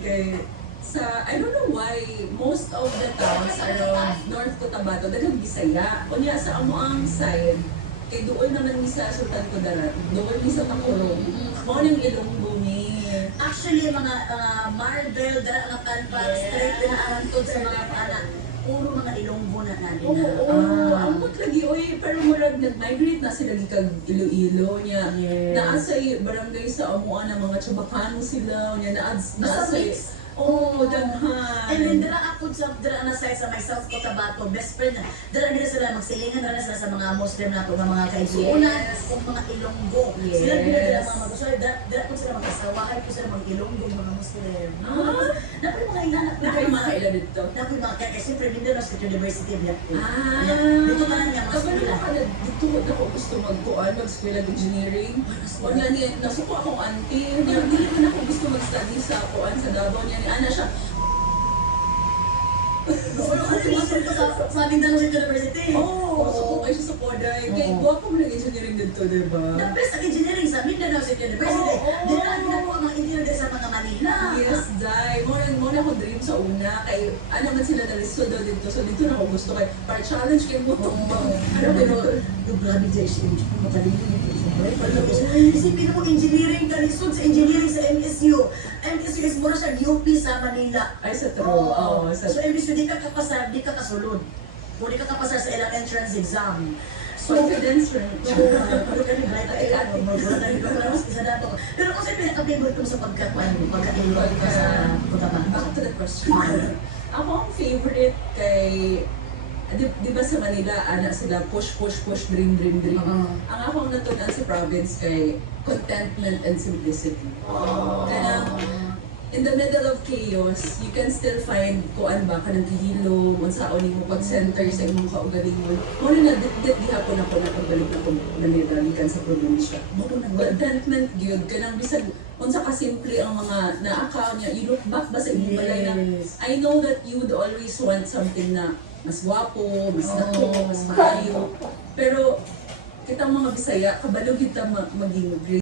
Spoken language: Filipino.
kay sa, I don't know why, most of the towns around North Cotabato, daghang Bisaya. Kunya sa amoang side, kay doon naman ni sa Sultan Kudarat, doon ni sa Takurong. Mo yung Ilonggo ni. Actually, mga marble, dara ang kanpan, straight na arantod sa mga pana. Puro mga Ilonggo na natin. Oo, amot lagi, oy, pero murag nag-migrate na sila gikag Iloilo niya. Yes. Naasay barangay sa amuan ng mga Chabacano sila, niya Basta naasay. mix. Oo, daghan. And then, dara ako dara na sa may South Cotabato, best friend na. Dara nila sila magsilingan, dara sila sa mga Muslim na ito, mga kaisuunan, o mga Ilonggo. Yes. Sila nila mga mag-usay, dara ko sila mag-asawahay ko sila mag-Ilonggo, mga Muslim. Napoy mga inanak ko. Nakoy mga ilan dito. Napoy mga kaya, kasi Mindanao State University of Yaku. Ah, Dito ka lang niya, mas kabalo nila. ka na dito ako gusto magkuan, mag-school of engineering. O niya ni, nasuko akong auntie, niya, hindi ko na ako gusto mag-study sa kuan sa Davao niya ni Ana siya. Sa Mindanao State University. Oo, so kung kayo siya sa Poday, kay guwapo mo nag-engineering dito, diba? The best ang engineering sa Mindanao State University. Oo. Dira ang ginagawa mga engineer sa mga Manila. Yes, Dai. Muna ako dream sa una. Kay, ano man sila na-resto daw dito. So, dito na ako gusto kay, para challenge kay mo to. Ano pero, yung grabe dyan siya, matalino nito siya. Isipin mo, engineering, kalisod sa engineering sa MSU. MSU is mura siya UP sa Manila. Ay, sa true. Oo. Oo, sa So, MSU, di ka kapasar, di ka kasulod. Kung di ka kapasar sa ilang entrance exam. So, confidence rin. pero kami bright ay ano, magula kami ko lang sa dato. Pero kung sa'yo pinaka-favorite mo sa pagkakailog ka sa Cotabato. Back to the question. Ako ang favorite kay, di ba sa Manila, ana sila push, push, push, dream, dream, dream. Ang akong natunan sa province kay contentment and simplicity. Kanang, in the middle of chaos, you can still find kuan ba ka ng hilo, unsaon mo pag-center sa imong kaugalingon. Mo na gihapon ako na pagbalik ako naniralikan sa probinsya. Contentment gyud kanang bisag unsa ka simple ang mga naakaw niya, you look back ba sa imong balay na I know that you would always want something na mas gwapo, mas dako, mas maayo. Pero kitang mga Bisaya, kabalo kita maging